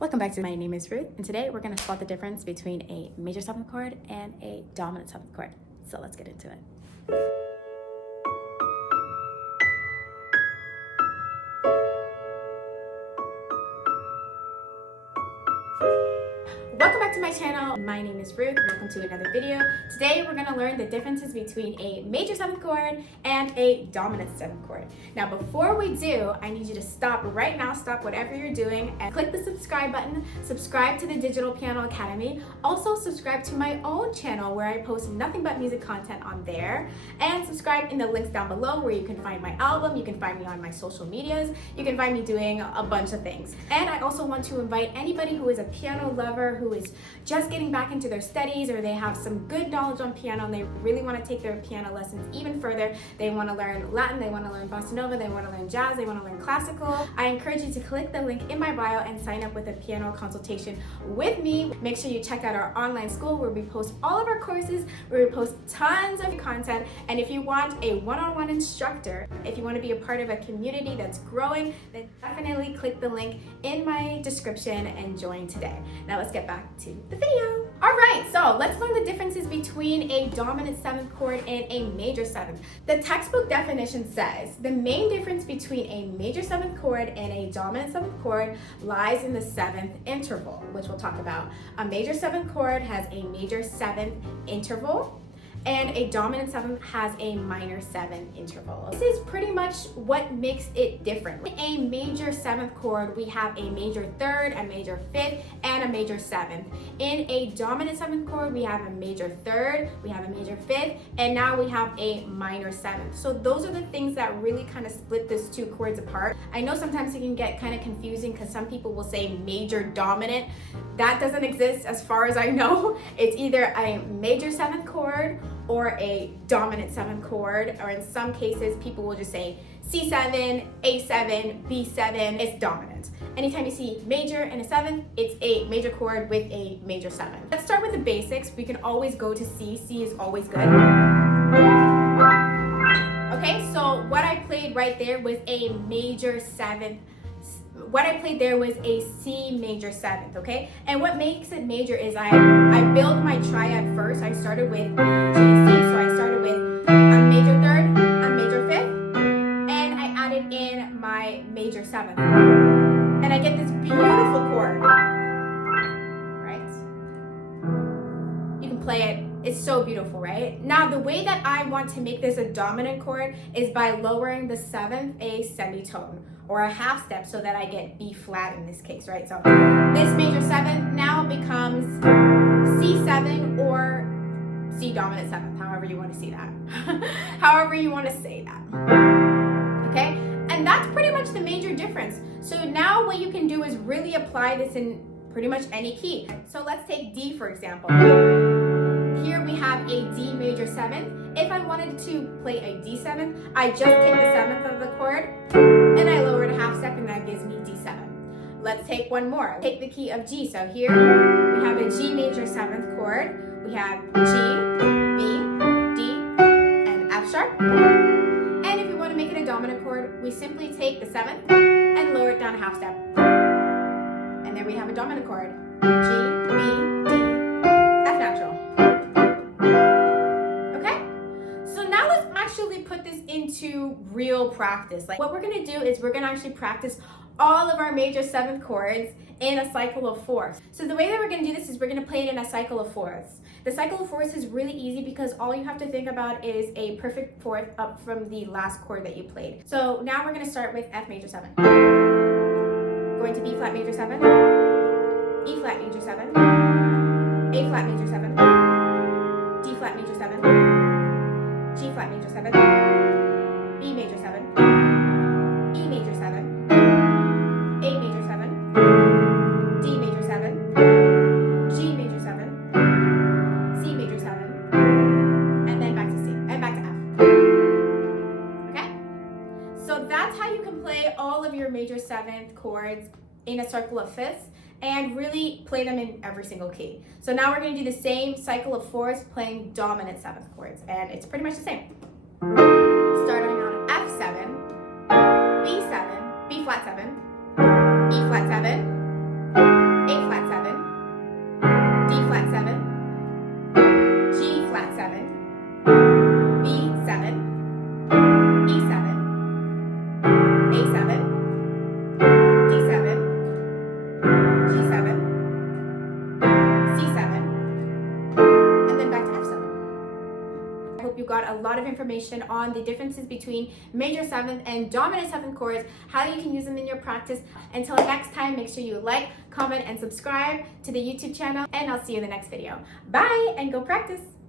Welcome back to My Name is Ruth, and today we're going to spot the difference between a major 7th chord and a dominant 7th chord. So let's get into it. Welcome back to my channel. My name is Ruth. Welcome to another video. Today we're going to learn the differences between a major 7th chord and a dominant 7th chord. Now before we do, I need you to stop right now, stop whatever you're doing and click the subscribe button, subscribe to the Digital Piano Academy, also subscribe to my own channel where I post nothing but music content on there, and subscribe in the links down below where you can find my album, you can find me on my social medias, you can find me doing a bunch of things. And I also want to invite anybody who is a piano lover, who is just getting back into their studies, or they have some good knowledge on piano and they really want to take their piano lessons even further. They want to learn Latin, they want to learn bossa nova, they want to learn jazz, they want to learn classical. I encourage you to click the link in my bio and sign up with a piano consultation with me. Make sure you check out our online school where we post all of our courses, where we post tons of content. And if you want a one-on-one instructor, if you want to be a part of a community that's growing, then definitely click the link in my description and join today. Now let's get back to the video. All right, so let's learn the differences between a dominant 7th chord and a major 7th. The textbook definition says the main difference between a major 7th chord and a dominant 7th chord lies in the 7th interval, which we'll talk about. A major 7th chord has a major 7th interval, and a dominant 7th has a minor 7 interval. This is pretty much what makes it different. In a major 7th chord, we have a major 3rd, a major 5th, and a major 7th. In a dominant 7th chord, we have a major 3rd, we have a major 5th, and now we have a minor 7th. So those are the things that really kind of split these two chords apart. I know sometimes it can get kind of confusing because some people will say major dominant. That doesn't exist as far as I know. It's either a major 7th chord or a dominant 7th chord, or in some cases people will just say C7, A7, B7, it's dominant. Anytime you see major and a 7th, it's a major chord with a major 7th. Let's start with the basics. We can always go to C. C is always good. Okay, so what I played right there was a major 7th. What I played there was a C major 7th, okay? And what makes it major is I build my triad first. I started with G, C, so I started with a major 3rd, a major 5th, and I added in my major 7th. And I get this beautiful chord, right? You can play it. It's so beautiful, right? Now, the way that I want to make this a dominant chord is by lowering the 7th a semitone, or a half step, so that I get B flat in this case, right? So this major 7th now becomes C7 or C dominant 7th, however you want to see that. However you want to say that. Okay? And that's pretty much the major difference. So now what you can do is really apply this in pretty much any key. So let's take D, for example. Here we have a D major 7th. If I wanted to play a D7, I just take the 7th of the chord and I lower it a half step, and that gives me D7. Let's take one more. Take the key of G. So here we have a G major 7th chord. We have G, B, D, and F sharp. And if we want to make it a dominant chord, we simply take the 7th and lower it down a half step. And there we have a dominant chord. G, B, D, F natural. Put this into real practice. Like, what we're going to do is we're going to actually practice all of our major 7th chords in a cycle of 4ths. So the way that we're going to do this is we're going to play it in a cycle of 4ths. The cycle of 4ths is really easy because all you have to think about is a perfect 4th up from the last chord that you played. So now we're going to start with F major 7. Going to B flat major 7, E flat major 7, A flat major 7, D flat major 7, G flat major 7, B major 7, E major 7, A major 7, D major 7, G major 7, C major 7, and then back to C, and back to F. Okay? So that's how you can play all of your major 7th chords in a circle of 5ths and really play them in every single key. So now we're going to do the same cycle of 4ths playing dominant 7th chords, and it's pretty much the same. Starting on F7, B7, B flat 7, E flat 7, got a lot of information on the differences between major 7th and dominant 7th chords, how you can use them in your practice. Until next time, make sure you like, comment, and subscribe to the YouTube channel, and I'll see you in the next video. Bye, and go practice!